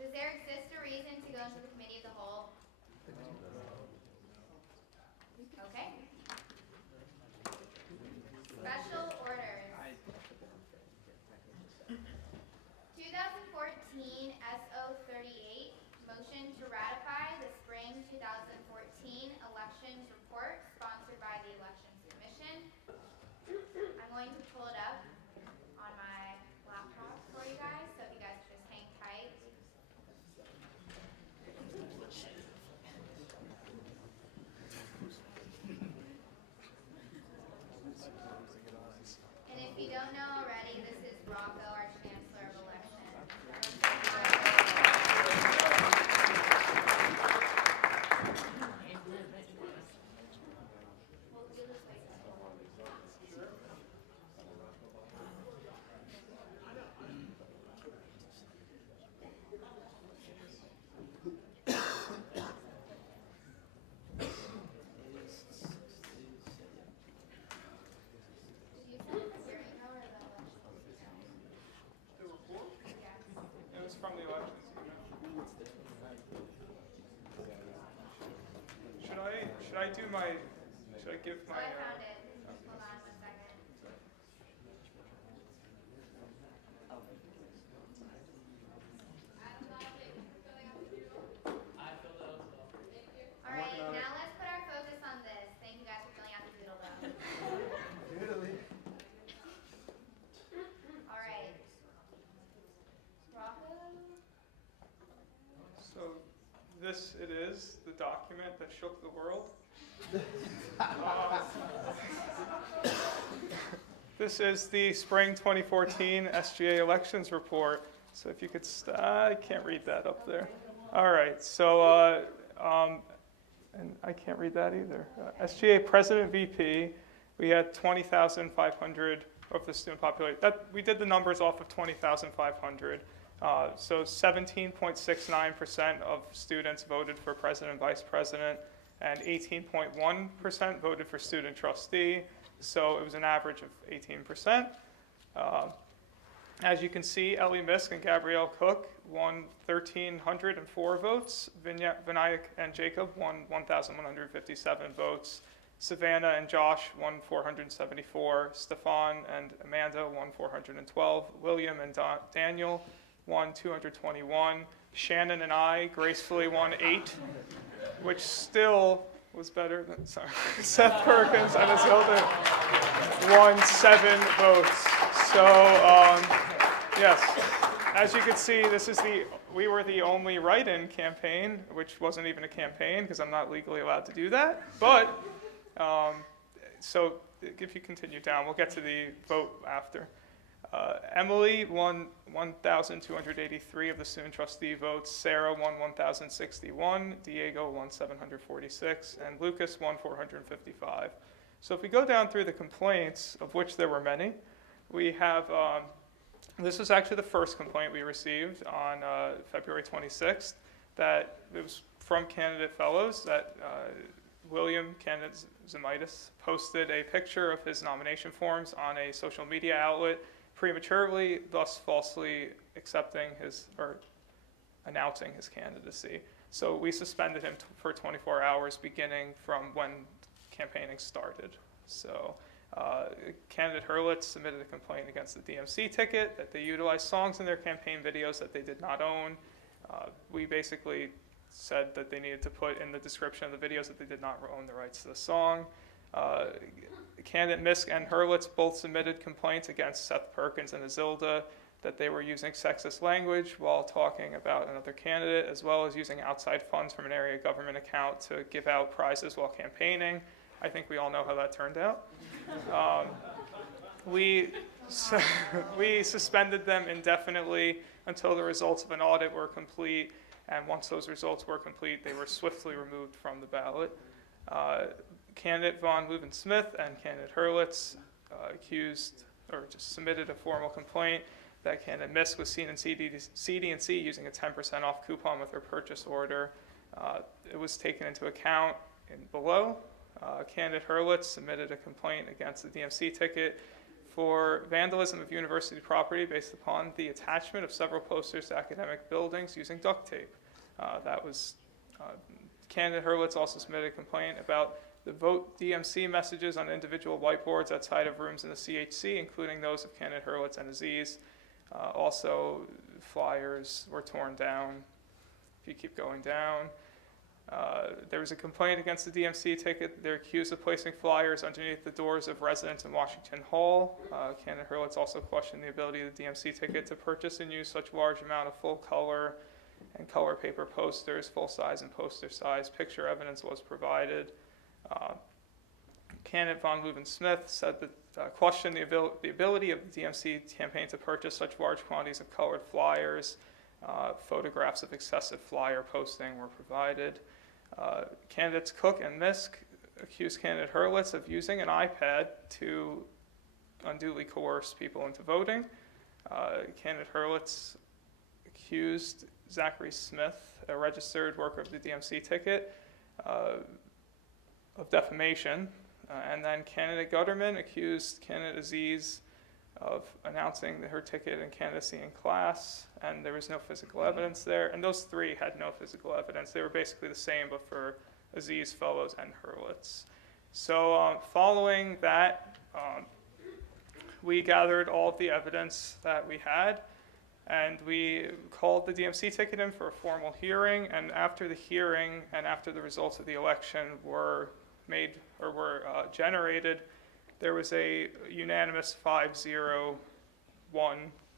Does there exist a reason to go into the committee of the whole? Okay. Special orders. 2014 SO38, motion to ratify the spring 2014 elections report sponsored by the Elections Commission. I'm going to pull it up on my laptop for you guys, so if you guys just hang tight. And if you don't know already, this is Rocco, our Chancellor of Elections. From the elections email. Should I do my, should I give my... I found it. Hold on 1 second. All right, now let's put our focus on this. Thank you guys for filling out the doodle though. All right. Rocco? So this it is, the document that shook the world. This is the spring 2014 SGA elections report. So if you could, I can't read that up there. All right, so, and I can't read that either. SGA President VP, we had 20,500 of the student population. We did the numbers off of 20,500. So 17.69% of students voted for president and vice president, and 18.1% voted for student trustee. So it was an average of 18%. As you can see, Ellie Misk and Gabrielle Cook won 1,304 votes. Vinayak and Jacob won 1,157 votes. Savannah and Josh won 474. Stefan and Amanda won 412. William and Daniel won 221. Shannon and I gracefully won 8, which still was better than Seth Perkins and Isilda won 7 votes. So yes, as you can see, we were the only write-in campaign, which wasn't even a campaign because I'm not legally allowed to do that. But so if you continue down, we'll get to the vote after. Emily won 1,283 of the student trustee votes. Sarah won 1,061. Diego won 746. And Lucas won 455. So if we go down through the complaints, of which there were many, we have, this was actually the first complaint we received on February 26th, that it was from candidate fellows that William, candidate Zemitis, posted a picture of his nomination forms on a social media outlet prematurely, thus falsely accepting or announcing his candidacy. So we suspended him for 24 hours beginning from when campaigning started. So candidate Hurlitz submitted a complaint against the DMC ticket that they utilized songs in their campaign videos that they did not own. We basically said that they needed to put in the description of the videos that they did not own the rights to the song. Candidate Misk and Hurlitz both submitted complaints against Seth Perkins and Isilda that they were using sexist language while talking about another candidate, as well as using outside funds from an area government account to give out prizes while campaigning. I think we all know how that turned out. We suspended them indefinitely until the results of an audit were complete, and once those results were complete, they were swiftly removed from the ballot. Candidate Von Leuven-Smith and candidate Hurlitz just submitted a formal complaint that candidate Misk was seen in CD&C using a 10% off coupon with her purchase order. It was taken into account below. Candidate Hurlitz submitted a complaint against the DMC ticket for vandalism of university property based upon the attachment of several posters to academic buildings using duct tape. Candidate Hurwitz also submitted a complaint about the vote DMC messages on individual whiteboards outside of rooms in the CHC, including those of candidate Hurwitz and Aziz. Also, flyers were torn down. If you keep going down, there was a complaint against the DMC ticket. They're accused of placing flyers underneath the doors of residents in Washington Hall. Candidate Hurwitz also questioned the ability of the DMC ticket to purchase and use such large amount of full color and color paper posters, full size and poster size. Picture evidence was provided. Candidate von Leuven-Smith said that questioned the ability of the DMC campaign to purchase such large quantities of colored flyers. Photographs of excessive flyer posting were provided. Candidates Cook and Misk accused candidate Hurwitz of using an iPad to unduly coerce people into voting. Candidate Hurwitz accused Zachary Smith, a registered worker of the DMC ticket, of defamation. And then candidate Gutterman accused candidate Aziz of announcing her ticket and candidacy in class, and there was no physical evidence there. And those three had no physical evidence. They were basically the same, but for Aziz, Fellows, and Hurwitz. So following that, we gathered all of the evidence that we had, and we called the DMC ticket in for a formal hearing. And after the hearing and after the results of the election were generated, there was a unanimous 5-0-1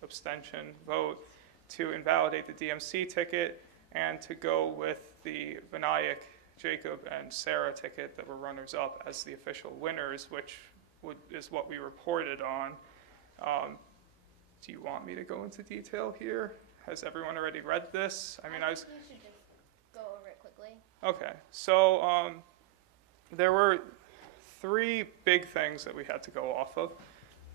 abstention vote to invalidate the DMC ticket and to go with the Vinayak, Jacob, and Sarah ticket that were runners-up as the official winners, which is what we reported on. Do you want me to go into detail here? Has everyone already read this? I think you should just go over it quickly. Okay, so there were three big things that we had to go off of.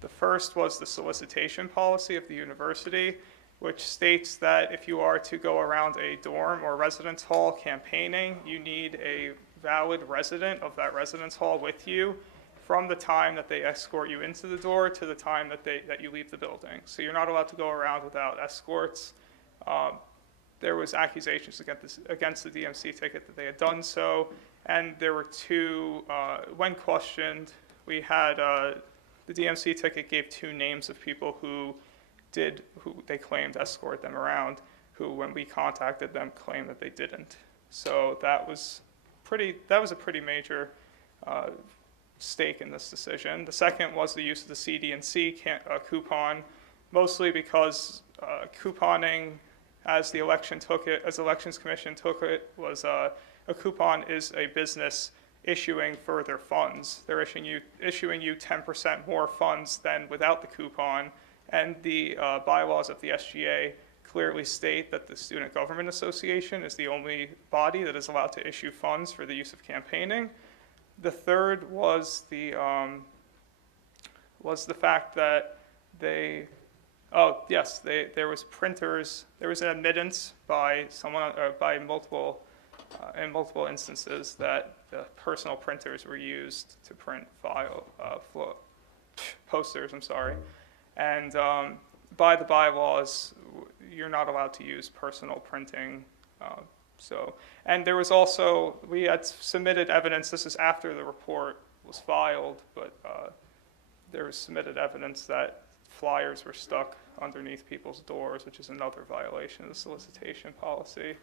The first was the solicitation policy of the university, which states that if you are to go around a dorm or residence hall campaigning, you need a valid resident of that residence hall with you from the time that they escort you into the door to the time that you leave the building. So you're not allowed to go around without escorts. There was accusations against the DMC ticket that they had done so, and there were two, when questioned, we had, the DMC ticket gave two names of people who they claimed escort them around, who when we contacted them claimed that they didn't. So that was a pretty major stake in this decision. The second was the use of the CD&C coupon, mostly because couponing, as the Elections Commission took it, was a coupon is a business issuing further funds. They're issuing you 10% more funds than without the coupon, and the bylaws of the SGA clearly state that the Student Government Association is the only body that is allowed to issue funds for the use of campaigning. The third was the fact that there was printers. There was an admittance by someone by multiple in multiple instances that the personal printers were used to print posters. And by the bylaws, you're not allowed to use personal printing. And there was also, we had submitted evidence, this is after the report was filed, but there was submitted evidence that flyers were stuck underneath people's doors, which is another violation of the solicitation policy.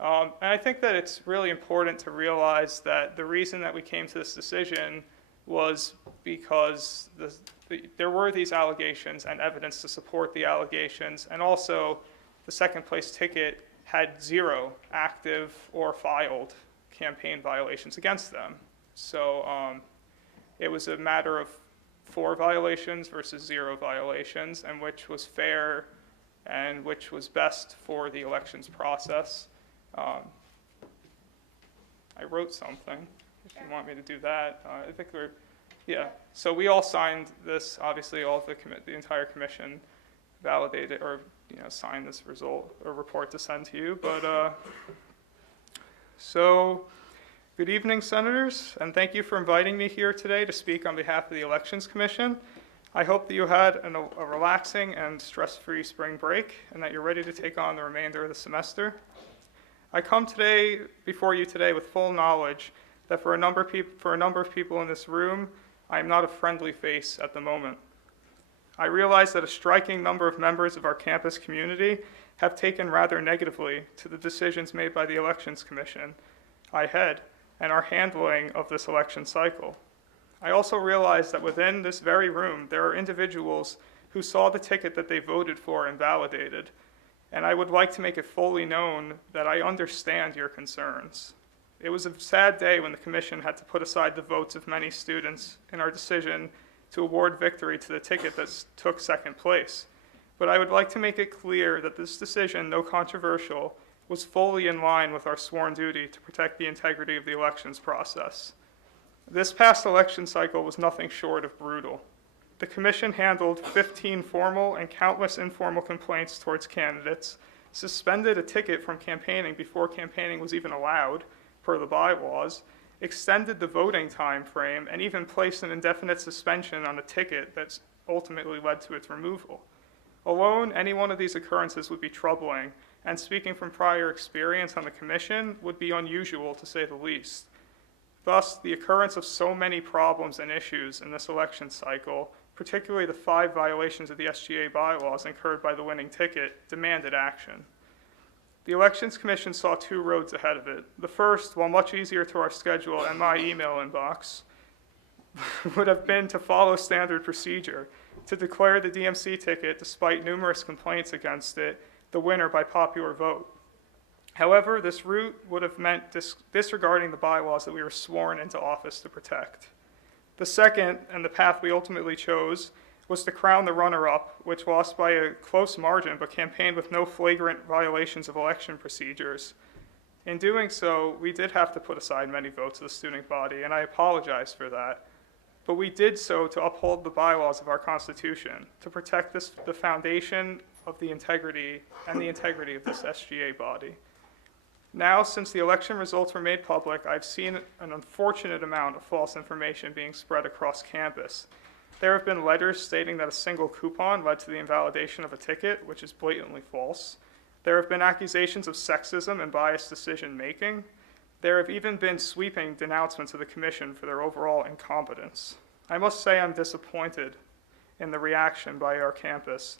And I think that it's really important to realize that the reason that we came to this decision was because there were these allegations and evidence to support the allegations, and also the second place ticket had 0 active or filed campaign violations against them. So it was a matter of 4 violations versus 0 violations, and which was fair and which was best for the elections process. I wrote something, if you want me to do that. I think so we all signed this, obviously all of the entire commission validated or signed this result or report to send to you. But so good evening, senators, and thank you for inviting me here today to speak on behalf of the Elections Commission. I hope that you had a relaxing and stress-free spring break and that you're ready to take on the remainder of the semester. I come before you today with full knowledge that for a number of people in this room, I am not a friendly face at the moment. I realize that a striking number of members of our campus community have taken rather negatively to the decisions made by the Elections Commission I head and our handling of this election cycle. I also realize that within this very room, there are individuals who saw the ticket that they voted for invalidated, and I would like to make it fully known that I understand your concerns. It was a sad day when the Commission had to put aside the votes of many students in our decision to award victory to the ticket that took second place. But I would like to make it clear that this decision, though controversial, was fully in line with our sworn duty to protect the integrity of the elections process. This past election cycle was nothing short of brutal. The Commission handled 15 formal and countless informal complaints towards candidates, suspended a ticket from campaigning before campaigning was even allowed, per the bylaws, extended the voting time frame, and even placed an indefinite suspension on a ticket that ultimately led to its removal. Alone, any one of these occurrences would be troubling, and speaking from prior experience on the Commission, would be unusual to say the least. Thus, the occurrence of so many problems and issues in this election cycle, particularly the 5 violations of the SGA bylaws incurred by the winning ticket, demanded action. The Elections Commission saw 2 roads ahead of it. The first, while much easier to our schedule and my email inbox, would have been to follow standard procedure, to declare the DMC ticket, despite numerous complaints against it, the winner by popular vote. However, this route would have meant disregarding the bylaws that we were sworn into office to protect. The second, and the path we ultimately chose, was to crown the runner-up, which lost by a close margin but campaigned with no flagrant violations of election procedures. In doing so, we did have to put aside many votes of the student body, and I apologize for that. But we did so to uphold the bylaws of our Constitution, to protect the foundation of the integrity of this SGA body. Now, since the election results were made public, I've seen an unfortunate amount of false information being spread across campus. There have been letters stating that a single coupon led to the invalidation of a ticket, which is blatantly false. There have been accusations of sexism and biased decision-making. There have even been sweeping denouncements of the Commission for their overall incompetence. I must say I'm disappointed in the reaction by our campus,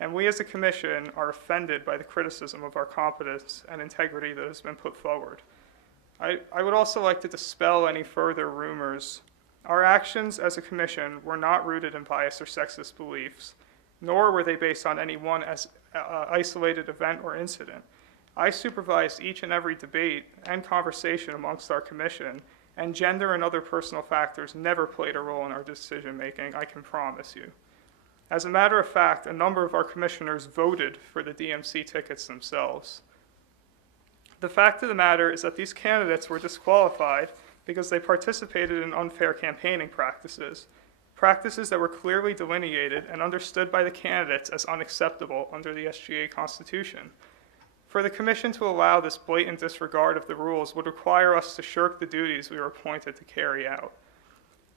and we as a Commission are offended by the criticism of our competence and integrity that has been put forward. I would also like to dispel any further rumors. Our actions as a Commission were not rooted in bias or sexist beliefs, nor were they based on any one isolated event or incident. I supervised each and every debate and conversation amongst our Commission, and gender and other personal factors never played a role in our decision-making, I can promise you. As a matter of fact, a number of our commissioners voted for the DMC tickets themselves. The fact of the matter is that these candidates were disqualified because they participated in unfair campaigning practices that were clearly delineated and understood by the candidates as unacceptable under the SGA Constitution. For the Commission to allow this blatant disregard of the rules would require us to shirk the duties we were appointed to carry out.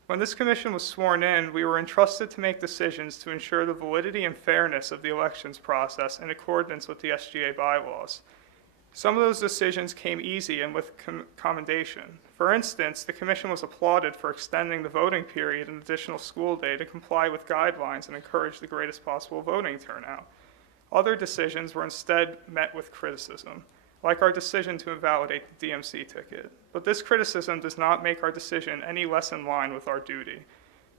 When this Commission was sworn in, we were entrusted to make decisions to ensure the validity and fairness of the elections process in accordance with the SGA bylaws. Some of those decisions came easy and with commendation. For instance, the Commission was applauded for extending the voting period an additional school day to comply with guidelines and encourage the greatest possible voting turnout. Other decisions were instead met with criticism, like our decision to invalidate the DMC ticket. But this criticism does not make our decision any less in line with our duty.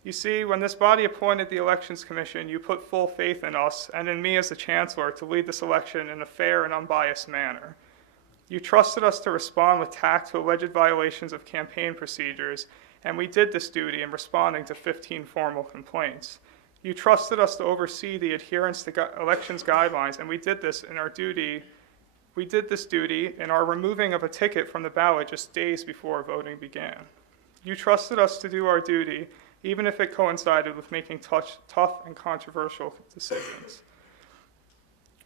You see, when this body appointed the Elections Commission, you put full faith in us and in me as the Chancellor to lead this election in a fair and unbiased manner. You trusted us to respond with tact to alleged violations of campaign procedures, and we did this duty in responding to 15 formal complaints. You trusted us to oversee the adherence to elections guidelines, and we did this in our duty. We did this duty in our removing of a ticket from the ballot just days before voting began. You trusted us to do our duty, even if it coincided with making tough and controversial decisions.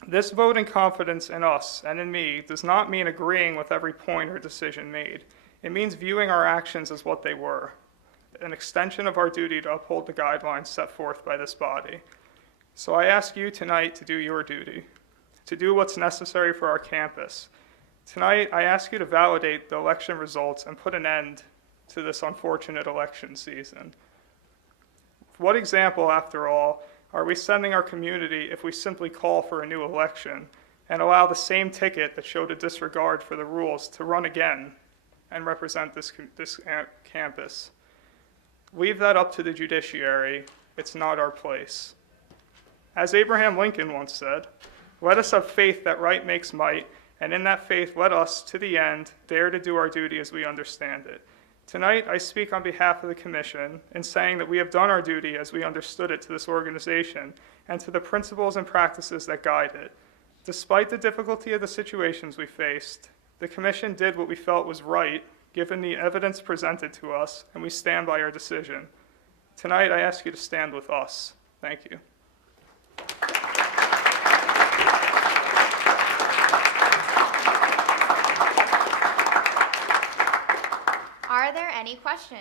This vote in confidence in us and in me does not mean agreeing with every point or decision made. It means viewing our actions as what they were. an extension of our duty to uphold the guidelines set forth by this body. So I ask you tonight to do your duty, to do what's necessary for our campus. Tonight, I ask you to validate the election results and put an end to this unfortunate election season. What example, after all, are we sending our community if we simply call for a new election and allow the same ticket that showed a disregard for the rules to run again and represent this campus? Leave that up to the judiciary. It's not our place. As Abraham Lincoln once said, let us have faith that right makes might, and in that faith let us, to the end, dare to do our duty as we understand it. Tonight, I speak on behalf of the Commission in saying that we have done our duty as we understood it to this organization and to the principles and practices that guide it. Despite the difficulty of the situations we faced, the Commission did what we felt was right, given the evidence presented to us, and we stand by our decision. Tonight, I ask you to stand with us. Thank you. Are there any questions?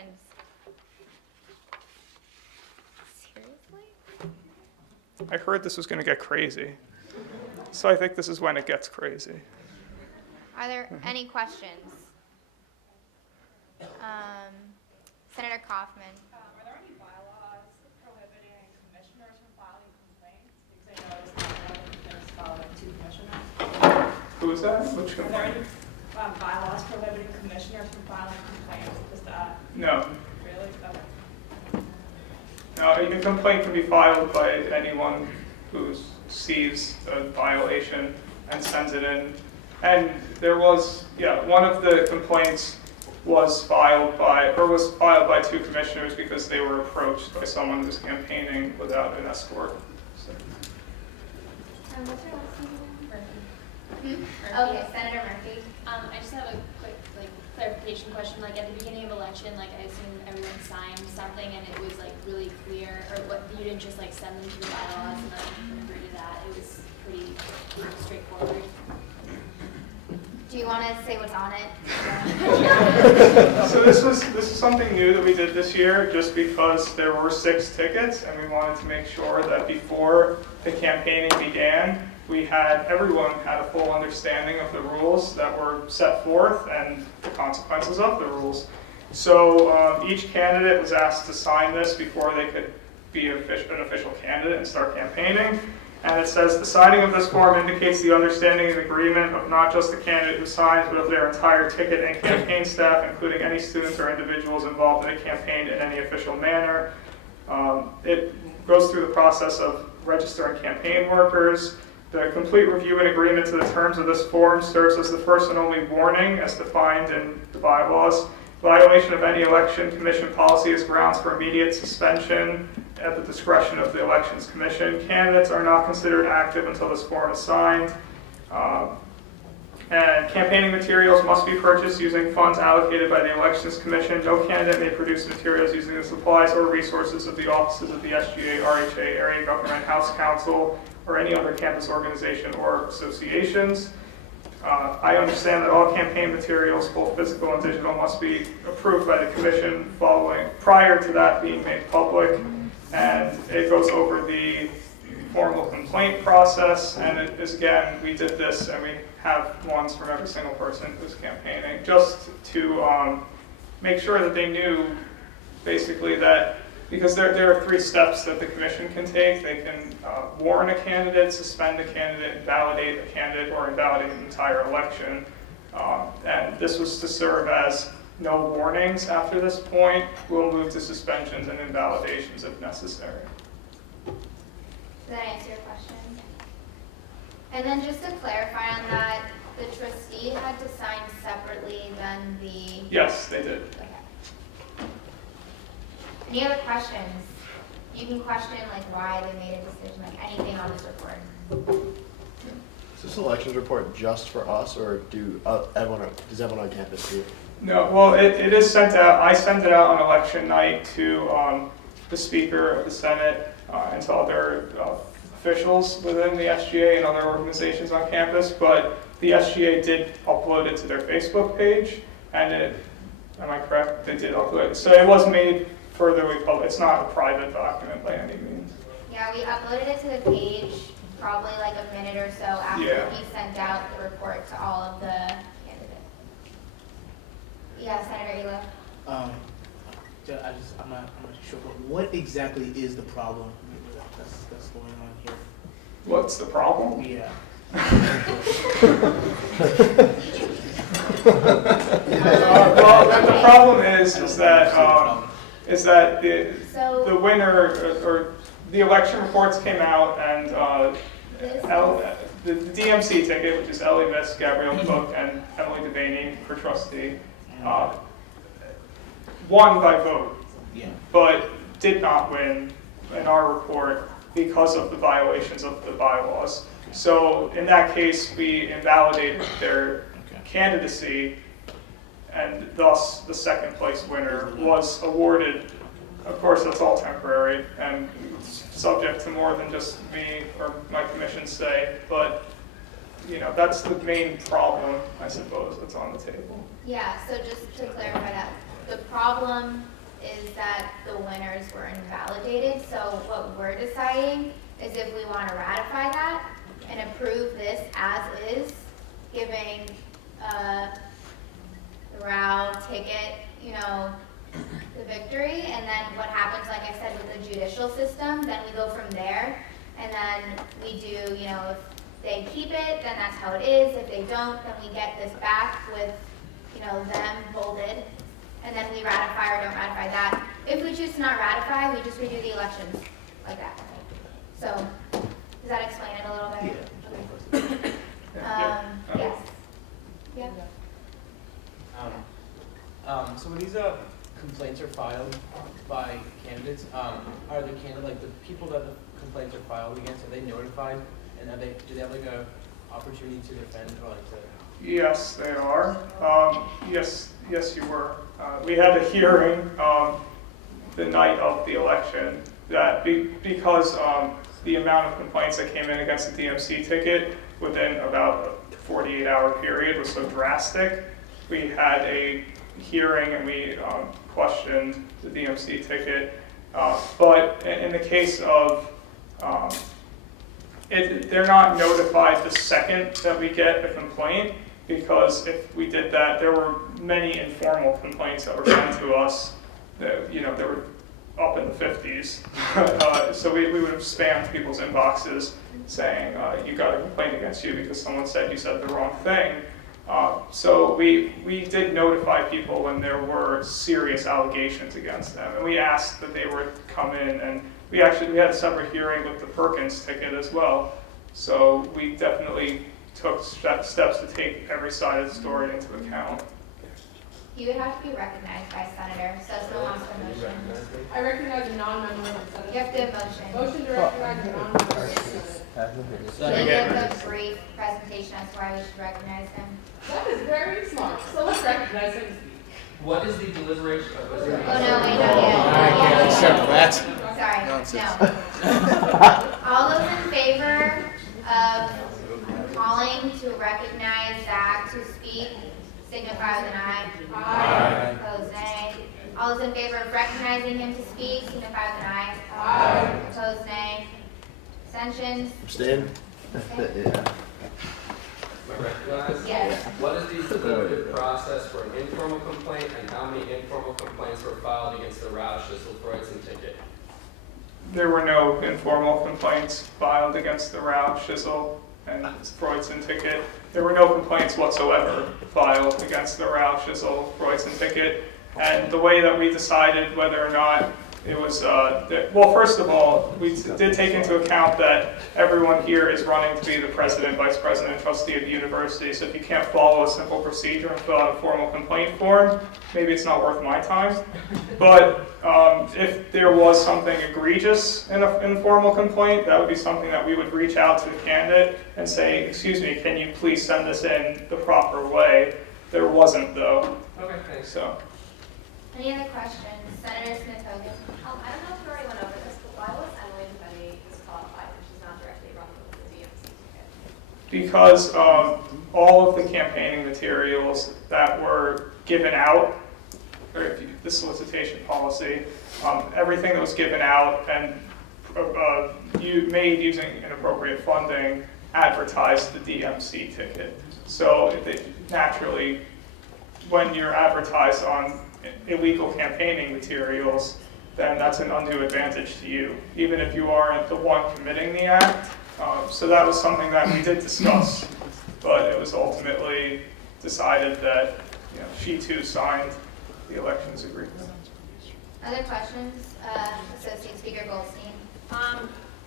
Seriously? I heard this was going to get crazy, so I think this is when it gets crazy. Are there any questions? Senator Kaufman. Are there any bylaws prohibiting commissioners from filing complaints? Because I noticed that there's filed like 2 commissioners. Who is that? Which Are there complaint? any bylaws prohibiting commissioners from filing complaints? Is that No. really? Okay. No, a complaint can be filed by anyone who sees a violation and sends it in. And there was, one of the complaints was filed by 2 commissioners because they were approached by someone who was campaigning without an escort. So. What's your last name? Murphy. Okay, Senator Murphy. I just have a quick clarification question. At the beginning of election, I assume everyone signed something and it was really clear, or what you didn't just send them to the bylaws and then agree to that. It was pretty straightforward. Do you want to say what's on it? So this is something new that we did this year, just because there were 6 tickets, and we wanted to make sure that before the campaigning began, everyone had a full understanding of the rules that were set forth and the consequences of the rules. So each candidate was asked to sign this before they could be an official candidate and start campaigning. And it says, the signing of this form indicates the understanding and agreement of not just the candidate who signs, but of their entire ticket and campaign staff, including any students or individuals involved in a campaign in any official manner. It goes through the process of registering campaign workers. The complete review and agreement to the terms of this form serves as the first and only warning as defined in the bylaws. Violation of any election commission policy is grounds for immediate suspension at the discretion of the Elections Commission. Candidates are not considered active until this form is signed. And campaigning materials must be purchased using funds allocated by the Elections Commission. No candidate may produce materials using the supplies or resources of the offices of the SGA, RHA, Area Government, House Council, or any other campus organization or associations. I understand that all campaign materials, both physical and digital, must be approved by the Commission prior to that being made public. And it goes over the formal complaint process, and it is, again, we did this and we have ones from every single person who's campaigning, just to make sure that they knew basically that, because there are 3 steps that the Commission can take. They can warn a candidate, suspend a candidate, invalidate a candidate, or invalidate an entire election. And this was to serve as no warnings after this point. We'll move to suspensions and invalidations if necessary. Does that answer your question? And then just to clarify on that, the trustee had to sign separately than the... Yes, they did. Okay. Any other questions? You can question why they made a decision, anything on this report. Is this elections report just for us, or does everyone on campus see it? No, well, it is sent out. I sent it out on election night to the Speaker of the Senate and to other officials within the SGA and other organizations on campus, but the SGA did upload it to their Facebook page, and am I correct? They did upload it. So it was made it's not a private document by any means. Yeah, we uploaded it to the page probably like a minute or so after Yeah. he sent out the report to all of the candidates. Yeah, Senator Elo. I'm not sure, but what exactly is the problem that's going on here? What's the problem? Yeah. Well, the problem is that So the winner or the election reports came out and this, the DMC ticket, which is Ellie Miss, Gabrielle Cook, and Emily Devaney for trustee, won by vote, Yeah. but did not win in our report because of the violations of the bylaws. So in that case, we invalidated their candidacy, and thus the second place winner was awarded. Of course, that's all temporary and subject to more than just me or my commission's say, but that's the main problem, I suppose, that's on the table. yeah, so just to clarify that, the problem is that the winners were invalidated. So what we're deciding is if we want to ratify that and approve this as is, giving the Rao ticket, the victory, and then what happens, like I said, with the judicial system, then we go from there, and then we do, if they keep it, then that's how it is. If they don't, then we get this back with, them bolded, and then we ratify or don't ratify that. If we choose to not ratify, we just redo the elections like that. So, does that explain it a little bit? Okay. Yes. Yeah. So when these complaints are filed by candidates, are the the people that the complaints are filed against, are they notified, and do they have like a opportunity to defend or like to? Yes, they are. Yes, you were. We had a hearing the night of the election because the amount of complaints that came in against the DMC ticket within about a 48-hour period was so drastic. We had a hearing and we questioned the DMC ticket. But in the case of they're not notified the second that we get a complaint, because if we did that, there were many informal complaints that were sent to us that, they were up in the 50s. So we would have spammed people's inboxes saying, you got a complaint against you because someone said you said the wrong thing. So we did notify people when there were serious allegations against them, and we asked that they were come in, and we had a separate hearing with the Perkins ticket as well. So we definitely took steps to take every side of the story into account. You would have to be recognized by Senator, so someone wants a motion. I recognize a non-member of the Senate. You have to motion. Motion to recognize a non-member of the Senate. He gave a brief presentation as to why we should recognize him. That is very smart. So let's recognize him. What is the deliberation of Oh, no, wait, no, I can't accept that. Sorry, Nonsense. no. All those in favor of calling to recognize Zach to speak, signify with an aye. Aye. Opposed, nay. All those in favor of recognizing him to speak, signify with an aye. Aye. Opposed, nay. Abstentions? Abstain? Yeah. Am I recognized? Yes. What is the deliberative process for an informal complaint, and how many informal complaints were filed against the Roush, Schissel-Freudson ticket? There were no informal complaints filed against the Rao, Schissel, and Freudson ticket. There were no complaints whatsoever filed against the Rao, Schissel, Freudson ticket. And the way that we decided whether or not it was, well, first of all, we did take into account that everyone here is running to be the president, vice president, trustee of the university. So if you can't follow a simple procedure and fill out a formal complaint form, maybe it's not worth my time. But if there was something egregious in a formal complaint, that would be something that we would reach out to the candidate and say, excuse me, can you please send this in the proper way? There wasn't, though. Okay, thanks. So. Any other questions? Senator Smith-Hogan? I don't know if we already went over this, but why was Emily Devaney disqualified if she's not directly running with the DMC ticket? Because all of the campaigning materials that were given out the solicitation policy, everything that was given out and you made using inappropriate funding advertised the DMC ticket. So naturally, when you're advertised on illegal campaigning materials, then that's an undue advantage to you, even if you aren't the one committing the act. So that was something that we did discuss, but it was ultimately decided that she too signed the elections agreement. Other questions? Associate Speaker Goldstein.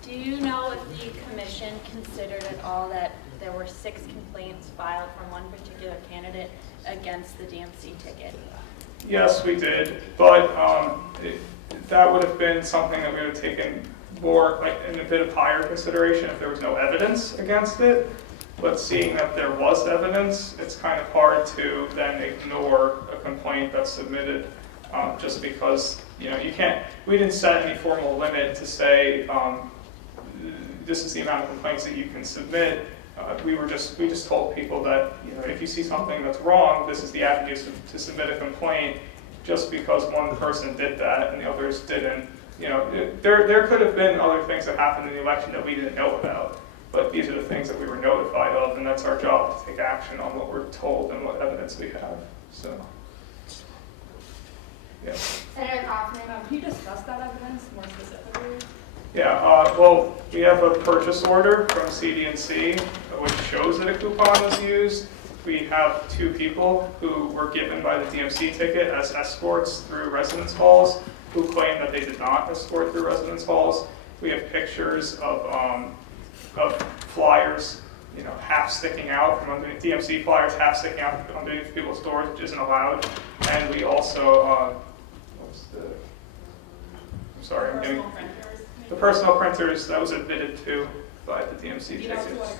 Do you know if the commission considered at all that there were 6 complaints filed from one particular candidate against the DMC ticket? Yes, we did, but that would have been something that we would have taken more, like, in a bit of higher consideration if there was no evidence against it. But seeing that there was evidence, it's kind of hard to then ignore a complaint that's submitted just because, you can't, we didn't set any formal limit to say this is the amount of complaints that you can submit. We just told people that, if you see something that's wrong, this is the avenue to submit a complaint. Just because one person did that and the others didn't, there could have been other things that happened in the election that we didn't know about. But these are the things that we were notified of, and that's our job to take action on what we're told and what evidence we have. So, yeah. Senator Kaufman. Can you discuss that evidence more specifically? Yeah, well, we have a purchase order from CD&C which shows that a coupon was used. We have 2 people who were given by the DMC ticket as escorts through residence halls who claim that they did not escort through residence halls. We have pictures of flyers, half sticking out from underneath, DMC flyers half sticking out underneath people's doors, which isn't allowed. And we also, I'm sorry, I'm getting, the personal printers, that was admitted to by the DMC tickets.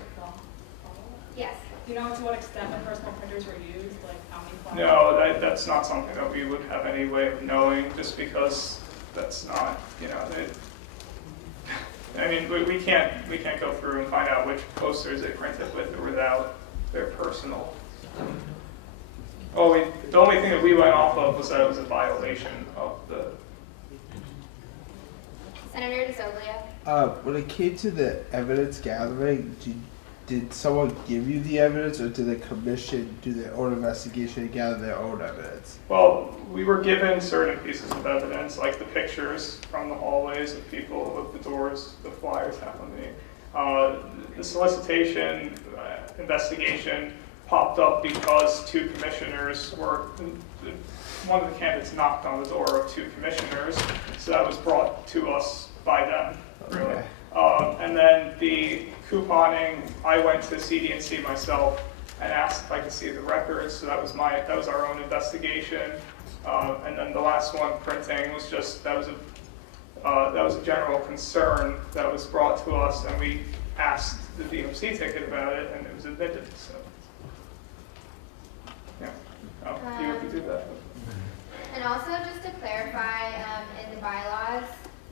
Yes. Do you know to what extent the personal printers were used, like how many flyers? No, that's not something that we would have any way of knowing, just because that's not, we can't go through and find out which posters they printed with or without their personal. The only thing that we went off of was that it was a violation of the. Senator DeSoglia. When it came to the evidence gathering, did someone give you the evidence, or did the commission do their own investigation and gather their own evidence? Well, we were given certain pieces of evidence, like the pictures from the hallways of people, of the doors, the flyers happening. The solicitation investigation popped up because 2 commissioners one of the candidates knocked on the door of 2 commissioners, so that was brought to us by them, really. Okay. And then the couponing, I went to CD&C myself and asked if I could see the records, so that was our own investigation. And then the last one, printing, was just, that was a general concern that was brought to us, and we asked the DMC ticket about it, and it was admitted, so. Yeah, you have to do that. And also, just to clarify, in the bylaws,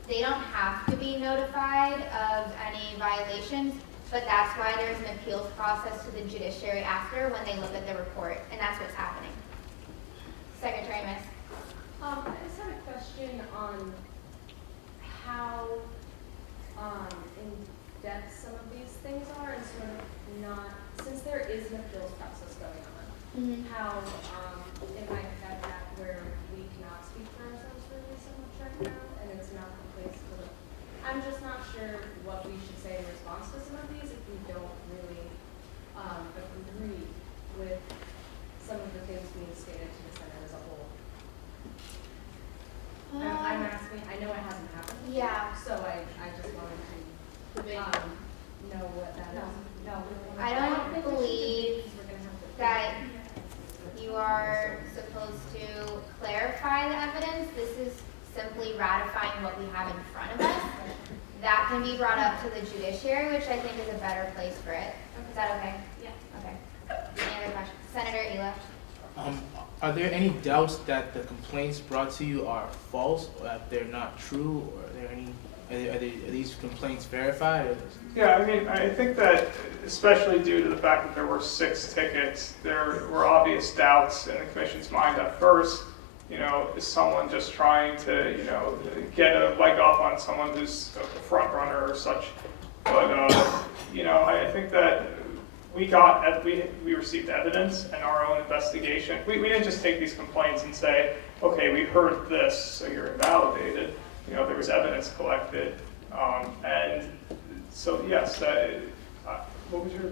they don't have to be notified of any violations, but that's why there's an appeals process to the judiciary after when they look at the report, and that's what's happening. Secretary Miss. I just had a question on how in-depth some of these things are, and sort of not, since there is an appeals process going on, how it might affect that where we cannot speak for ourselves really so much right now, and it's not the place to look. I'm just not sure what we should say in response to some of these if we don't really agree with some of the things being stated to the Senate as a whole. I'm asking, I know it hasn't happened. Yeah. So I just wanted to know what that is. No. I don't believe that you are supposed to clarify the evidence. This is simply ratifying what we have in front of us. That can be brought up to the judiciary, which I think is a better place for it. Is that okay? Yeah. Okay. Any other questions? Senator Ela. Are there any doubts that the complaints brought to you are false, or that they're not true, or are there any, are these complaints verified? Yeah, I think that, especially due to the fact that there were 6 tickets, there were obvious doubts in the commission's mind at first. is someone just trying to, get a leg up on someone who's a front runner or such. But, I think that we received evidence in our own investigation. We didn't just take these complaints and say, okay, we heard this, so you're invalidated. There was evidence collected. And so, yes, what was your?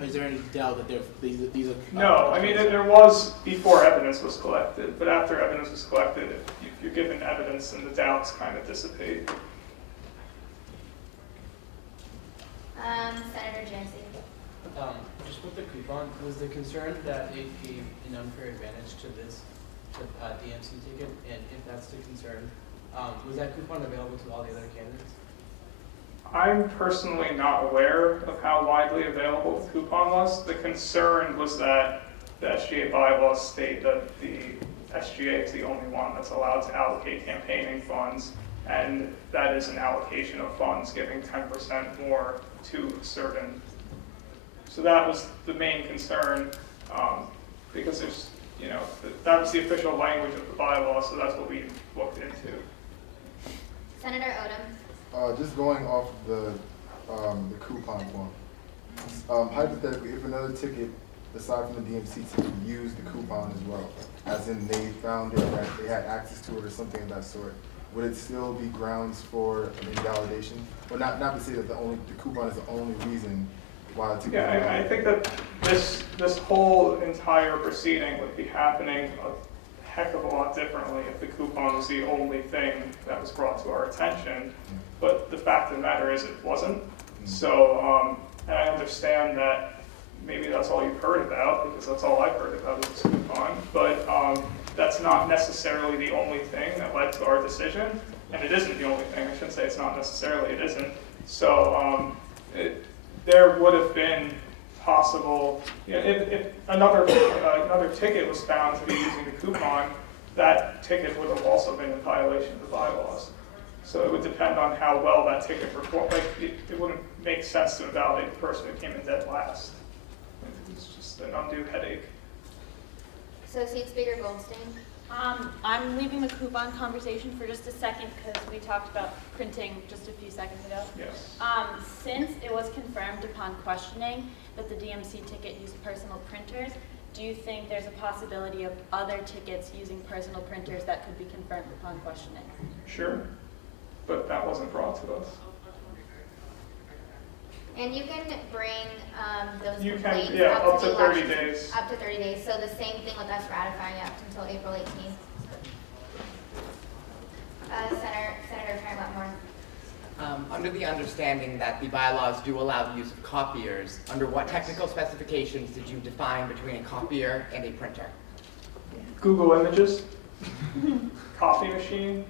Is there any doubt that these are? No, I mean, there was before evidence was collected, but after evidence was collected, if you're given evidence, then the doubts kind of dissipate. Senator Jancy. Just with the coupon, was the concern that it gave an unfair advantage to this DMC ticket? And if that's the concern, was that coupon available to all the other candidates? I'm personally not aware of how widely available the coupon was. The concern was that the SGA bylaws state that the SGA is the only one that's allowed to allocate campaigning funds, and that is an allocation of funds giving 10% more to certain. So that was the main concern, because there's, that was the official language of the bylaw, so that's what we looked into. Senator Odom. Just going off of the coupon form. Hypothetically, if another ticket, aside from the DMC ticket, used the coupon as well, as in they found it that they had access to it or something of that sort, would it still be grounds for an invalidation? Or not to say that the coupon is the only reason why the ticket. Yeah, I think that this whole entire proceeding would be happening a heck of a lot differently if the coupon was the only thing that was brought to our attention. But the fact of the matter is it wasn't. So, and I understand that maybe that's all you've heard about, because that's all I've heard about is this coupon. But that's not necessarily the only thing that led to our decision. And it isn't the only thing. I shouldn't say it's not necessarily, it isn't. So there would have been possible, if another ticket was found to be using the coupon, that ticket would have also been in violation of the bylaws. So it would depend on how well that ticket performed. Like, it wouldn't make sense to invalidate the person who came in dead last. It's just an undue headache. Associate Speaker Goldstein. I'm leaving the coupon conversation for just a second because we talked about printing just a few seconds ago. Yes. Since it was confirmed upon questioning that the DMC ticket used personal printers, do you think there's a possibility of other tickets using personal printers that could be confirmed upon questioning? Sure, but that wasn't brought to us. And you can bring those You complaints can, yeah, up to the 30 election- days. Up to 30 days. So the same thing with us ratifying up until April 18th. Senator Karen Wetmore. Under the understanding that the bylaws do allow the use of copiers, under what technical specifications did you define between a copier and a printer? Google Images, copy machine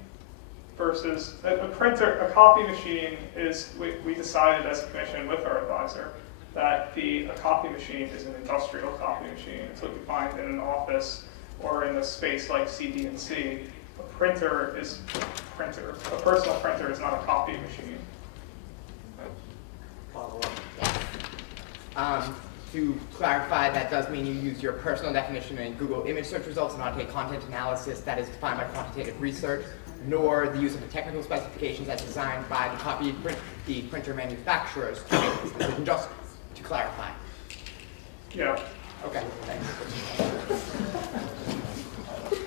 versus a printer. A copy machine is, we decided as a commission with our advisor that a copy machine is an industrial copy machine. It's what you find in an office or in a space like CD&C. A printer is a printer. A personal printer is not a copy machine. Follow up. To clarify, that does mean you use your personal definition in Google image search results and not a content analysis that is defined by quantitative research, nor the use of the technical specifications as designed by the printer manufacturers to make this decision, just to clarify. Yeah. Okay, thanks.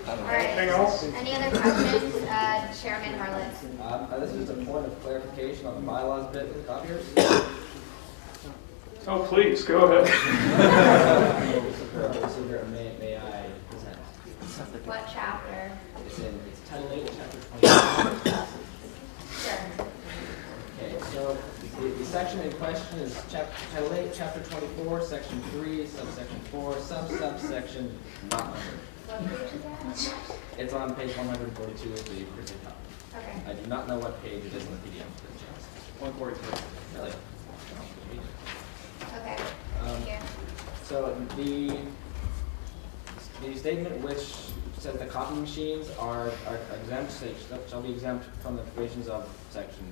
All right. Anything else? Any other questions? Chairman Harless. This is just a point of clarification on the bylaws bit with copiers. Oh, please, go ahead. May I present? What chapter? It's Title 8, Chapter 20. Sure. Okay, so the section in question is Title 8, Chapter 24, Section 3, Subsection 4, Subsection not numbered. What page is that? It's on page 142 of the printed copy. Okay. I do not know what page it is in the PDF. 142. Really? Okay. Thank you. So the statement which says the copy machines are exempt, shall be exempt from the provisions of Section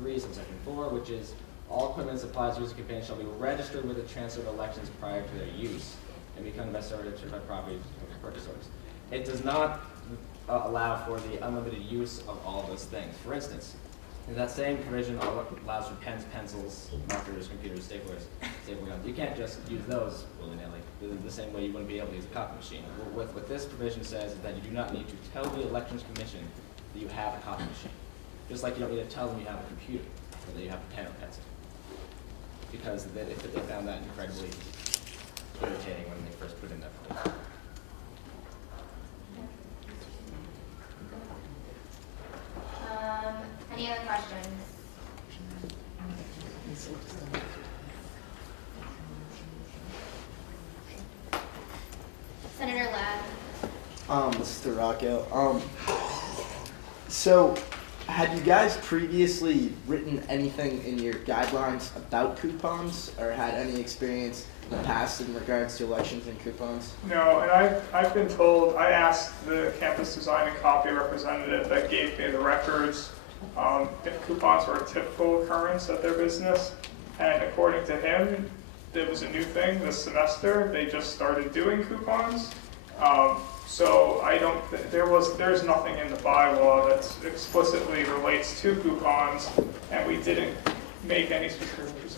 3, Subsection 4, which is all equipment supplies used in campaigns shall be registered with the transfer of elections prior to their use and become necessary to certified property of purchase orders. It does not, allow for the unlimited use of all of those things. For instance, in that same provision allows for pens, pencils, markers, computers, staplers, staple guns. You can't just use those willy-nilly. The same way you wouldn't be able to use a copy machine. What this provision says is that you do not need to tell the Elections Commission that you have a copy machine. Just like you don't need to tell them you have a computer or that you have a pen or pencil. Because they found that incredibly irritating when they first put in that provision. Any other questions? Senator Ladd. Mr. Rocco. So, had you guys previously written anything in your guidelines about coupons, or had any experience in the past in regards to elections and coupons? No, and I've been told, I asked the campus design and copy representative that gave me the records if coupons were a typical occurrence at their business, and according to him, it was a new thing this semester. They just started doing coupons. So I don't, there's nothing in the bylaw that explicitly relates to coupons, and we didn't make any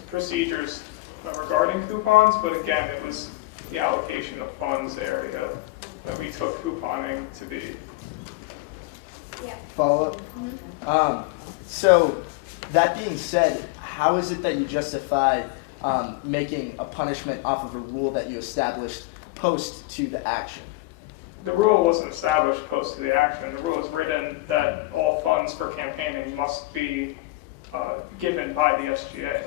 procedures regarding coupons, but again, it was the allocation of funds area that we took couponing to be. Yeah. Follow up? So, that being said, how is it that you justify making a punishment off of a rule that you established post to the action? The rule wasn't established post to the action. The rule is written that all funds for campaigning must be given by the SGA.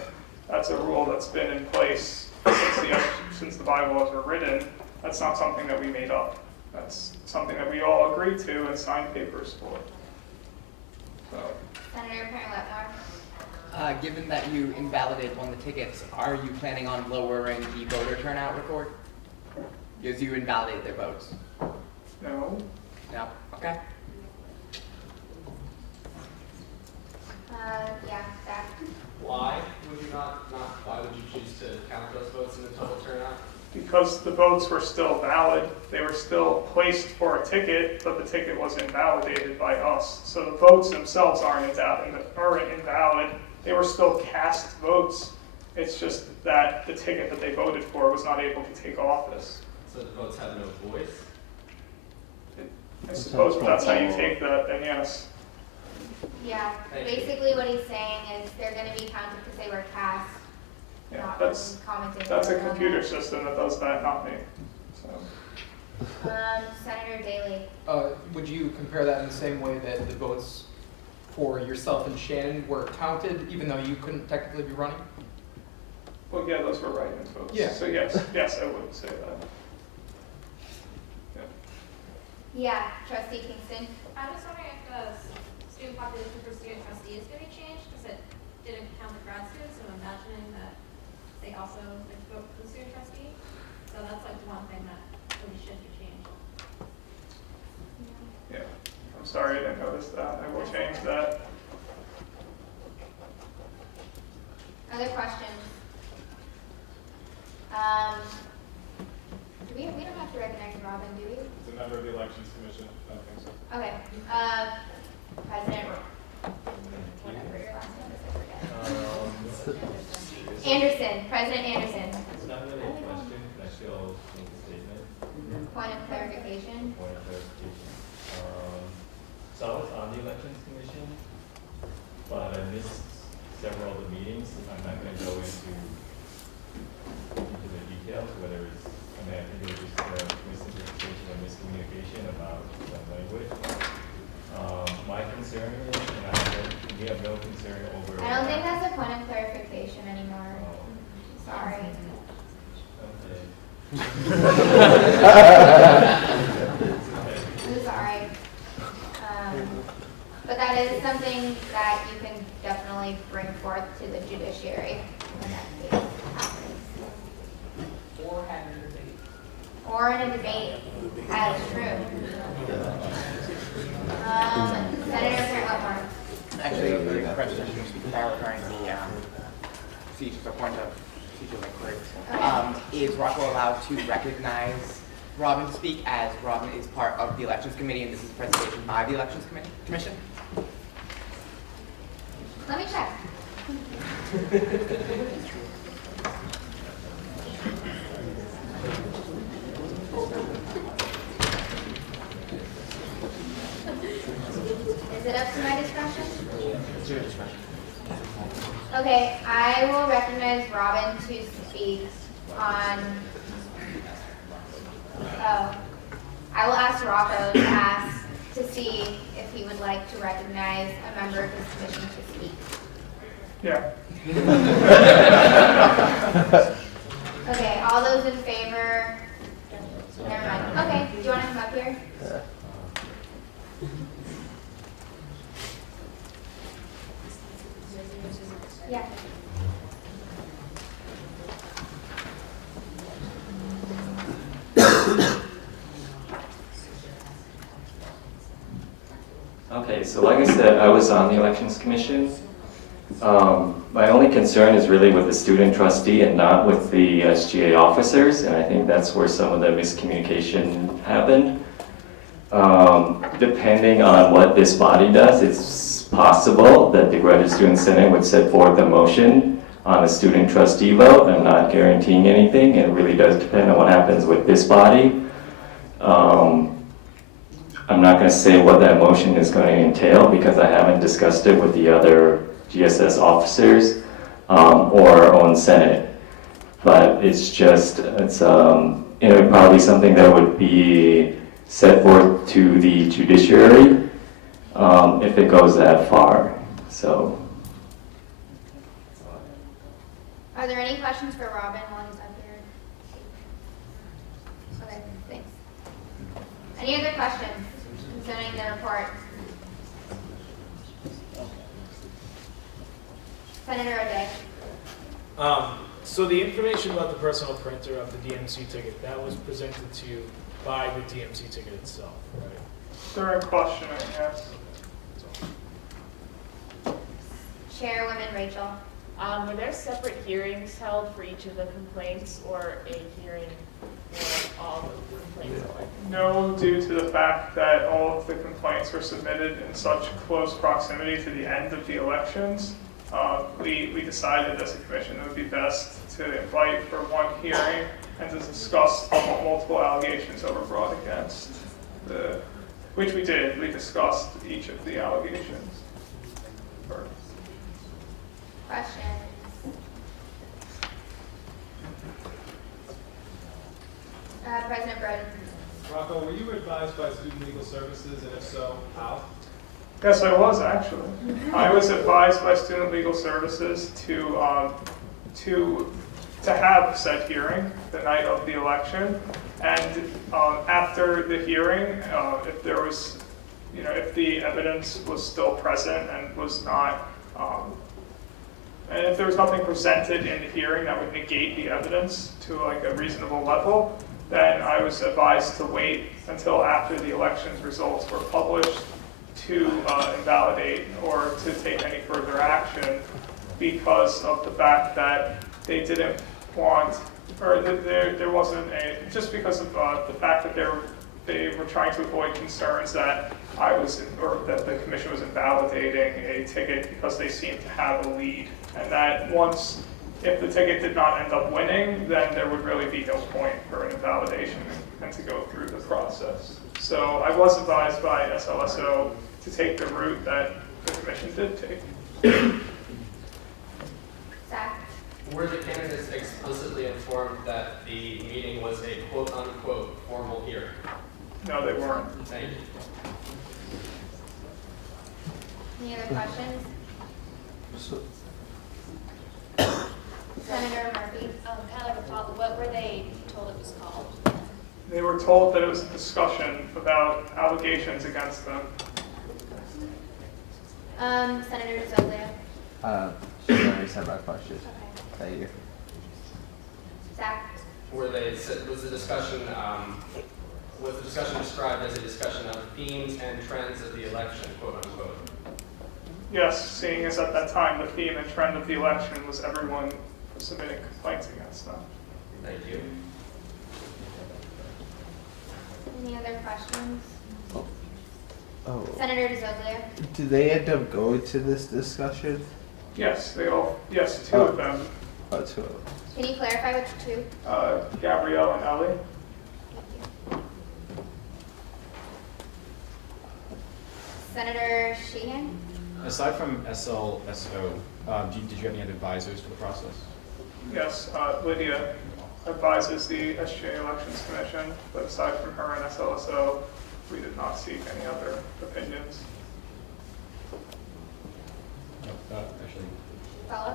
That's a rule that's been in place since the bylaws were written. That's not something that we made up. That's something that we all agreed to and signed papers for. So. Senator Letmore. Given that you invalidated one of the tickets, are you planning on lowering the voter turnout report? Because you invalidated their votes. No. No? Okay. Yeah, Zach. Why would you why would you choose to count those votes in the total turnout? Because the votes were still valid. They were still placed for a ticket, but the ticket was invalidated by us. So the votes themselves aren't invalid. They were still cast votes. It's just that the ticket that they voted for was not able to take office. So the votes have no voice? I suppose that's how you take that, then yes. Yeah, basically what he's saying is they're going to be counted because they were cast, Yeah, not that's commenting. a computer system that does that, not me. So. Senator Daley. Would you compare that in the same way that the votes for yourself and Shannon were counted, even though you couldn't technically be running? Well, yeah, those were write-in votes. Yeah. So yes, I would say that. Yeah, Trustee Kingston. I'm just wondering if the student population for student trustee is going to change because it didn't count the grad students, so I'm imagining that they also vote for the student trustee. So that's like one thing that really should be changed. Yeah, I'm sorry I didn't notice that. I will change that. Other questions? We don't have to recognize Robin, do we? As a member of the Elections Commission, I don't think so. Okay. President, whatever your last name is, I forget. Anderson, President Anderson. It's not really a question, can I still make a statement? Point of clarification. Point of clarification. So I was on the Elections Commission, but I missed several of the meetings. I'm not going to go into the details, whether it's, I think it was just misinterpretation or miscommunication about the language. My concern is, and we have no concern over. I don't think that's a point of clarification anymore. Sorry. I'm sorry. But that is something that you can definitely bring forth to the judiciary when that case happens. Or in a debate. That is true. Senator Letmore. Actually, a good question clarifying the procedures, a point of procedural inquiry. Is Rockwell allowed to recognize Robin to speak, as Robin is part of the Elections Committee, and this is a presentation by the Elections Commission. Let me check. Is it up to my discretion? It's your discretion. Okay, I will recognize Robin to speak on, I will ask Rocco to see if he would like to recognize a member of his commission to speak. Yeah. Okay, all those in favor? Never mind. Okay, do you want to come up here? Yeah. Okay, so like I said, I was on the Elections Commission. My only concern is really with the student trustee and not with the SGA officers, and I think that's where some of the miscommunication happened. Depending on what this body does, it's possible that the Graduate Student Senate would set forth a motion on a student trustee vote. I'm not guaranteeing anything. It really does depend on what happens with this body. I'm not going to say what that motion is going to entail because I haven't discussed it with the other GSS officers or our own Senate. But it's probably something that would be set forth to the judiciary if it goes that far. So. Are there any questions for Robin while he's up here? Okay, thanks. Any other questions concerning the report? Senator O'Day. So the information about the personal printer of the DMC ticket, that was presented to you by the DMC ticket itself, right? During questioning, yes. Chairwoman Rachel. Were there separate hearings held for each of the complaints, or a hearing for all the complaints? No, due to the fact that all of the complaints were submitted in such close proximity to the end of the elections, we decided as a commission it would be best to invite for one hearing and to discuss the multiple allegations that were brought against which we did. We discussed each of the allegations. Questions? President Broden. Rocco, were you advised by Student Legal Services, and if so, how? Yes, I was actually. I was advised by Student Legal Services to have said hearing the night of the election, and after the hearing, if there was, if the evidence was still present and was not, and if there was nothing presented in the hearing that would negate the evidence to like a reasonable level, then I was advised to wait until after the election's results were published to invalidate or to take any further action, because of the fact that they didn't want, or there wasn't just because of the fact that they were trying to avoid concerns that that the commission was invalidating a ticket because they seemed to have a lead, and that if the ticket did not end up winning, then there would really be no point for an invalidation and to go through the process. So I was advised by SLSO to take the route that the commission did take. Zach. Were the candidates explicitly informed that the meeting was a quote-unquote formal hearing? No, they weren't. Thank you. Any other questions? Senator Murphy. Kind of a follow, what were they told it was called? They were told that it was a discussion about allegations against them. Senator Zoglio. She already said my question. Okay. Thank you. Zach. Was the discussion described as a discussion of themes and trends of the election, quote unquote? Yes, seeing as at that time the theme and trend of the election was everyone submitting complaints against them. Thank you. other questions? Oh. Senator DeZoglia? Do they end up going to this discussion? Yes, two Oh. of them, Oh, two of them. Can you clarify which two? Gabrielle and Ellie. Senator Sheehan? Aside from SLSO, did you have any other advisors for the process? Yes, Lydia advises the SGA Elections Commission, but aside from her and SLSO, we did not seek any other opinions. Actually,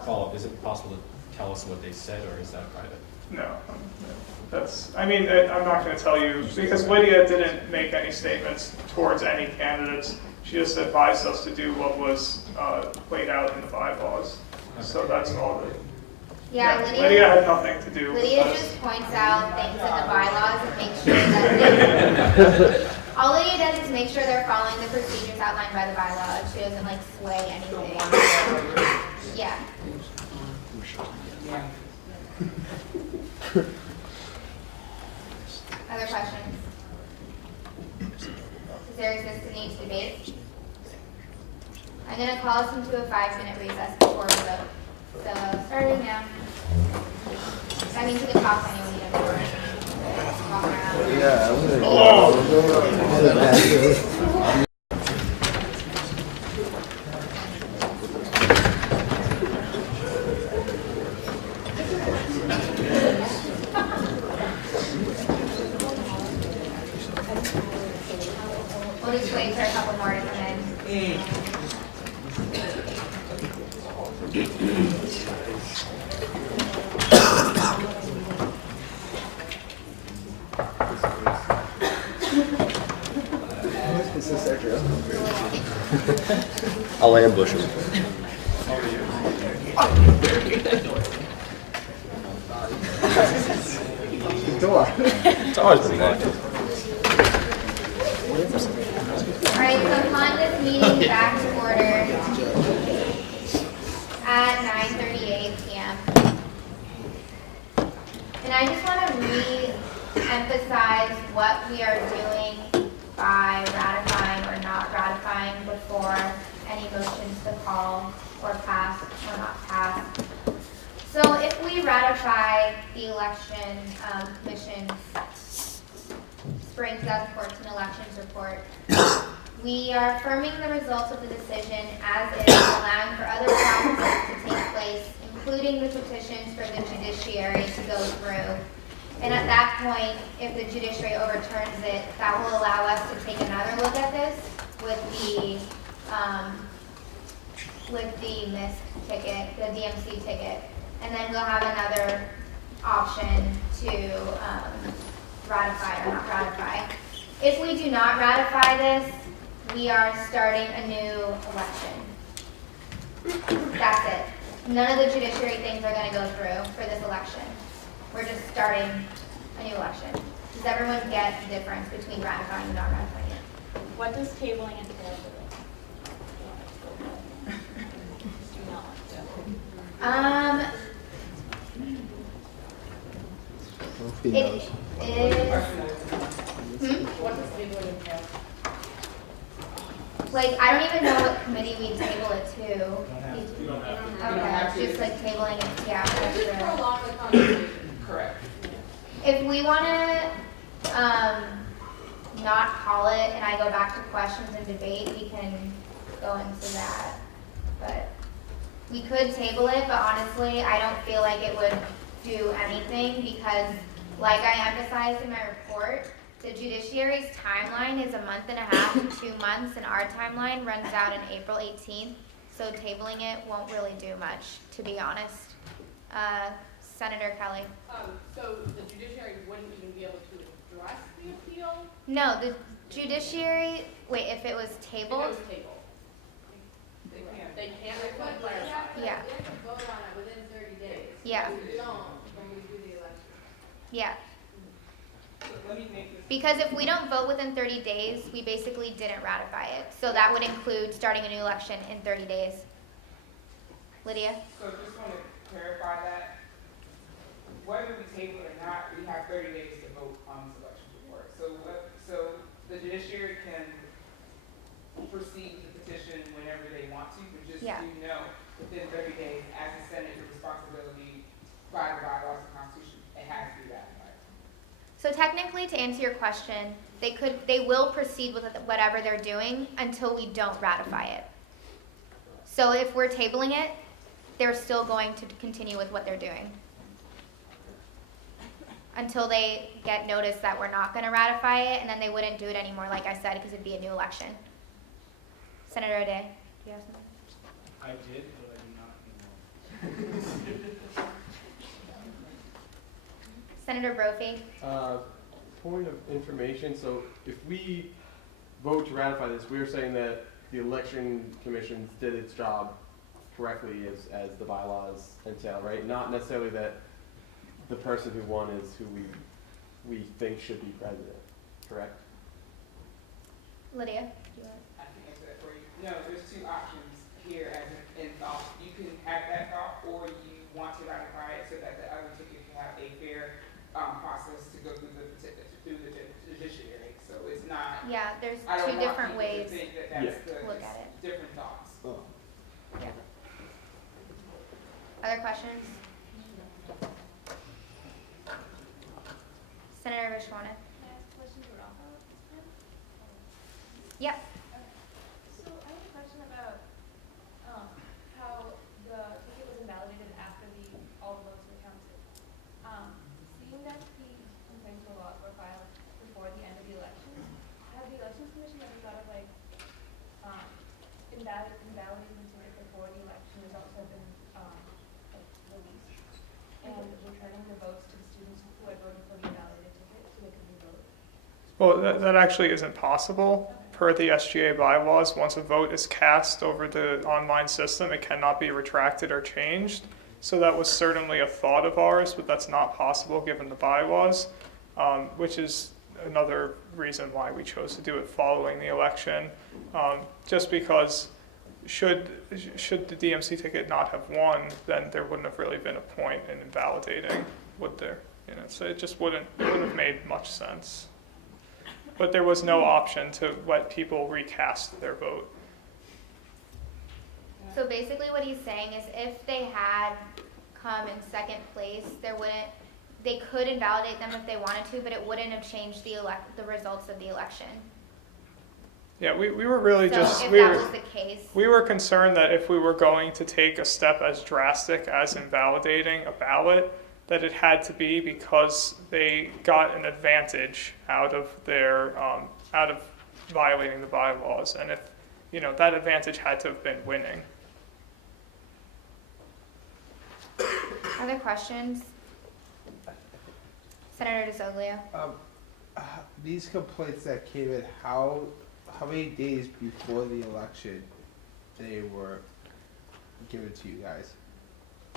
follow-up, is it possible to tell us what they said, or is that private? No, I'm not going to tell you, because Lydia didn't make any statements towards any candidates. She just advised us to do what was laid out in the bylaws. So that's all that. Yeah, Lydia had nothing to do with Lydia this. just points out things in the bylaws and makes sure that all Lydia does is make sure they're following the procedures outlined by the bylaws. She doesn't like sway anything. Yeah. Other questions? Does there exist a need to debate? I'm going to call us into a 5-minute recess before we vote. So starting now. I mean to the top anyway. Walk around. Yeah, I'm gonna go. We'll just wait for a couple more to come in. I'll ambush him. Door. It's always been locked. All right, so upon this meeting back to order at 9:38 p.m. And I just want to re-emphasize what we are doing by ratifying or not ratifying before any motions to call or pass or not pass. So if we ratify the election commission's spring 2014 elections report, we are affirming the results of the decision as is, allowing for other processes to take place, including the petitions for the judiciary to go through. And at that point, if the judiciary overturns it, that will allow us to take another look at this with the MISC ticket, the DMC ticket, and then we'll have another option to ratify or not ratify. If we do not ratify this, we are starting a new election. That's it. None of the judiciary things are going to go through for this election. We're just starting a new election. Does everyone get the difference between ratifying and not ratifying it? What does tabling entail for this? He knows. It is. What does tabling entail? Like, I don't even know what committee we table it to. Okay, it's just like tabling it, yeah. that's Just true. prolong the conversation. Correct. If we want to not call it and I go back to questions and debate, we can go into that. But we could table it, but honestly, I don't feel like it would do anything because, like I emphasized in my report, the judiciary's timeline is a month and a half to 2 months, and our timeline runs out on April 18th. So tabling it won't really do much, to be honest. Senator Kelly. So the judiciary wouldn't even be able to address the appeal? No, the judiciary, wait, if it was tabled? If it was tabled. They can't clarify. Yeah. We have to vote on it within 30 days. Yeah. If we don't, then we do the election. Yeah. Let me make this. Because if we don't vote within 30 days, we basically didn't ratify it. So that would include starting a new election in 30 days. Lydia? So just want to clarify that. Whether we table it or not, we have 30 days to vote on this election report. So technically, to answer your question, they will proceed with whatever they're doing until we don't ratify it. So if we're tabling it, they're still going to continue with what they're doing until they get notice that we're not going to ratify it, and then they wouldn't do it anymore, like I said, because it'd be a new election. Senator O'Day, do you have something? I did, but I do not anymore. Senator Brophy? Point of information, so if we vote to ratify this, we're saying that the election commission did its job correctly as the bylaws entail, right? Not necessarily that the person who won is who we think should be president, correct? Lydia, do you want? I can answer that for you. No, there's two options here as in thought. You can have that thought, or you want to ratify it so that the other ticket can have a fair process to go through the judiciary. So it's not. Yeah, there's I don't two want different people to ways think that that's to look at it. different thoughts. Oh. Yeah. Other questions? Senator Vishwana? Yep. So I have a question about how the ticket was invalidated after all the votes were counted. Seeing that the complaints were filed before the end of the election, has the Elections Commission ever thought of invalidating the ticket before the election results have been released, and returning the votes to the students who had voted for the invalidated ticket so they could re-vote? Well, that actually isn't possible. Per the SGA bylaws, once a vote is cast over the online system, it cannot be retracted or changed. So that was certainly a thought of ours, but that's not possible given the bylaws, which is another reason why we chose to do it following the election. Just because should the DMC ticket not have won, then there wouldn't have really been a point in invalidating, would there? So it just wouldn't have made much sense. But there was no option to let people recast their vote. So basically what he's saying is if they had come in second place, they could invalidate them if they wanted to, but it wouldn't have changed the results of the election. Yeah, we were really So just, if we that were, was the case. we were concerned that if we were going to take a step as drastic as invalidating a ballot, that it had to be because they got an advantage out of violating the bylaws, and if that advantage had to have been winning. Other questions? Senator DeZoglio? These complaints that came in, how many days before the election they were given to you guys?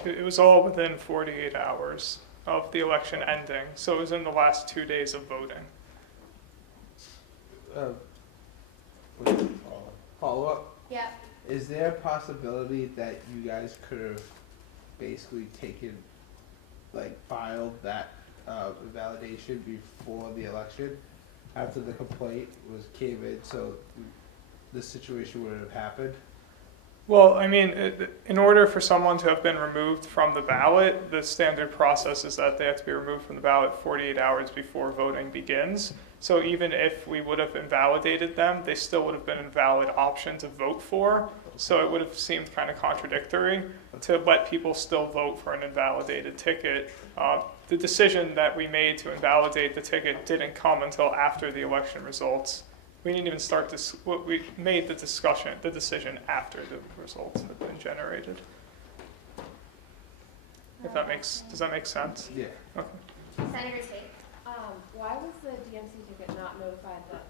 It was all within 48 hours of the election ending, so it was in the last 2 days of voting. Follow up? Yeah. Is there a possibility that you guys could have basically filed that validation before the election, after the complaint came in, so this situation wouldn't have happened? Well, I mean, in order for someone to have been removed from the ballot, the standard process is that they have to be removed from the ballot 48 hours before voting begins. So even if we would have invalidated them, they still would have been a valid option to vote for. So it would have seemed kind of contradictory to let people still vote for an invalidated ticket. The decision that we made to invalidate the ticket didn't come until after the election results. We didn't even start this. We made the decision after the results had been generated. If that does that make sense? Yeah. Okay. Senator Tate? Why was the DMC ticket not notified that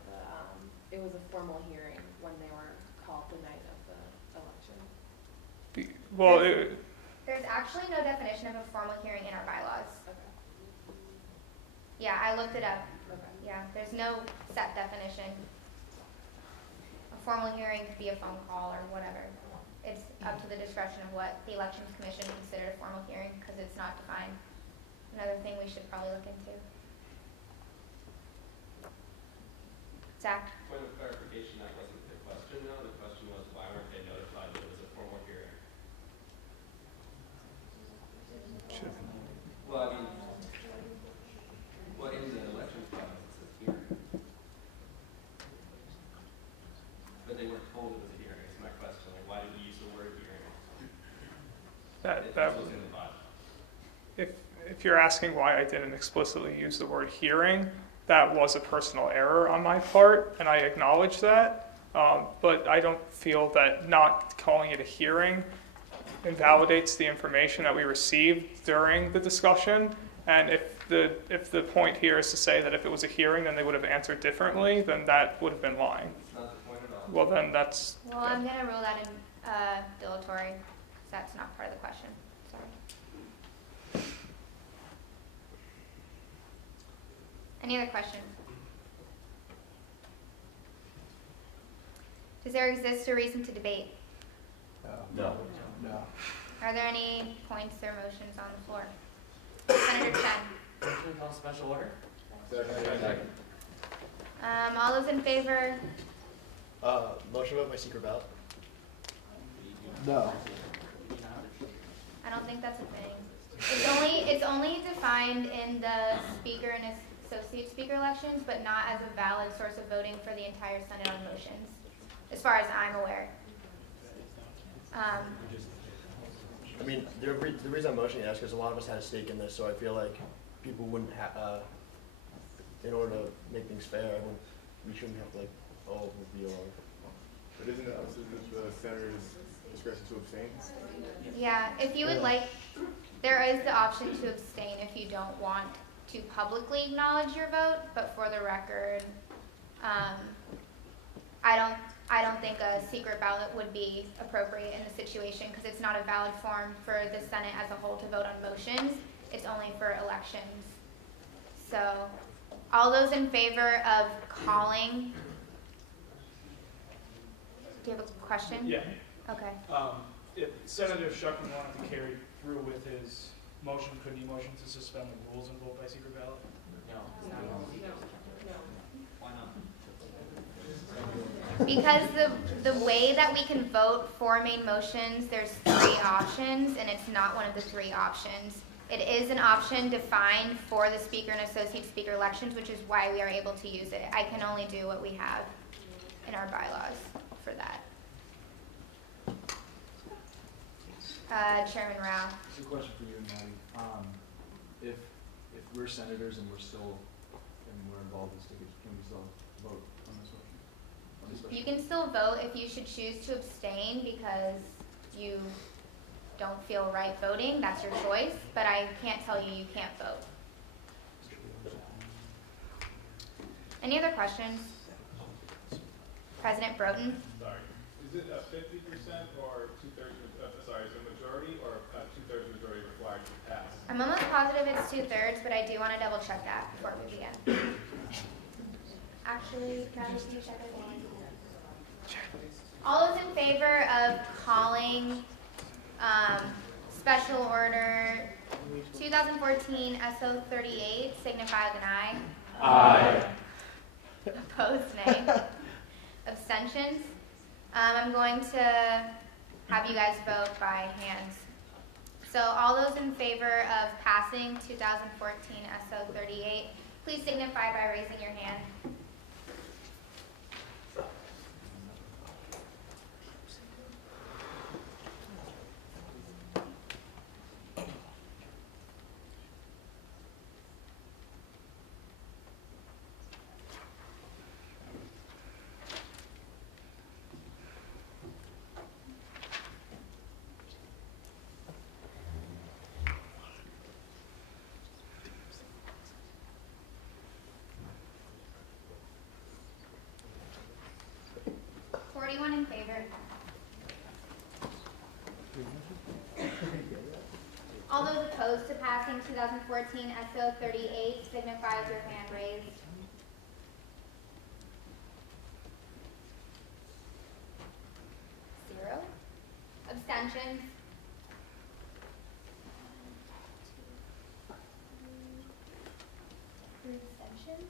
it was a formal hearing when they were called the night of the election? Well, There's actually no definition of a formal hearing in our bylaws. Okay. Yeah, I looked it up. Okay. Yeah, there's no set definition. A formal hearing could be a phone call or whatever. It's up to the discretion of what the Elections Commission considered a formal hearing because it's not defined. Another thing we should probably look into. Zach? Point of clarification, that wasn't the question though. The question was why weren't they notified that it was a formal hearing? Well, I mean, in the elections process, that, if you're asking why I didn't explicitly use the word hearing, that was a personal error on my part, and I acknowledge that. But I don't feel that not calling it a hearing invalidates the information that we received during the discussion. And if the point here is to say that if it was a hearing, then they would have answered differently, then that would have been lying. It's not the point at all. Well, then that's. Well, I'm gonna rule that in dilatory, 'cause that's not part of the question. Sorry. Any other questions? Does there exist a reason to debate? No. No. Are there any points or motions on the floor? Senator Chen. Motion to call special order? Second. All those in favor? Motion vote by secret ballot. No. I don't think that's a thing. It's only defined in the speaker and associate speaker elections, but not as a valid source of voting for the entire Senate on motions, as far as I'm aware. I mean, the reason I'm motioning is because a lot of us had a stake in this, so I feel like people wouldn't have, in order to make things fair, we shouldn't have to like, oh, we'll be all. But isn't it up to the senator's discretion to abstain? Yeah, if you would like, there is the option to abstain if you don't want to publicly acknowledge your vote, but for the record, I don't think a secret ballot would be appropriate in the situation because it's not a valid form for the Senate as a whole to vote on motions. It's only for elections. So, all those in favor of calling, do you have a question? Yeah. Okay. If Senator Schuckman wanted to carry through with his motion, couldn't he motion to suspend the rules and vote by secret ballot? No. Why not? Because the way that we can vote for main motions, there's 3 options, and it's not one of the 3 options. It is an option defined for the speaker and associate speaker elections, which is why we are able to use it. I can only do what we have in our bylaws for that. Chairman Rao. It's a question for you and Maddie. If we're senators and we're involved in this ticket, can we still vote on this one? You can still vote if you should choose to abstain because you don't feel right voting. That's your choice, but I can't tell you can't vote. Any other questions? President Broughton? Sorry. Is it a 50% or 2/3, sorry, is it a majority or a 2/3 majority required to pass? I'm almost positive it's 2/3, but I do want to double check that before we begin. Actually, Travis, can you check it? All those in favor of calling special order 2014 SO 38 signify with an aye. Aye. Opposed, nay. Abstentions? I'm going to have you guys vote by hands. So all those in favor of passing 2014 SO 38, please signify by raising your hand. In favor. All those opposed to passing 2014 SO 38 signify with your hand raised. Zero. Abstentions? Abstentions?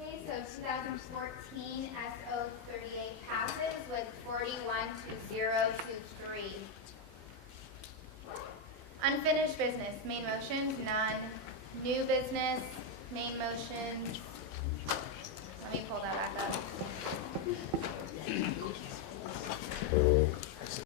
Okay, so 2014 SO 38 passes with 41 to 0 to 3. Unfinished business, main motions, none. New business, main motions,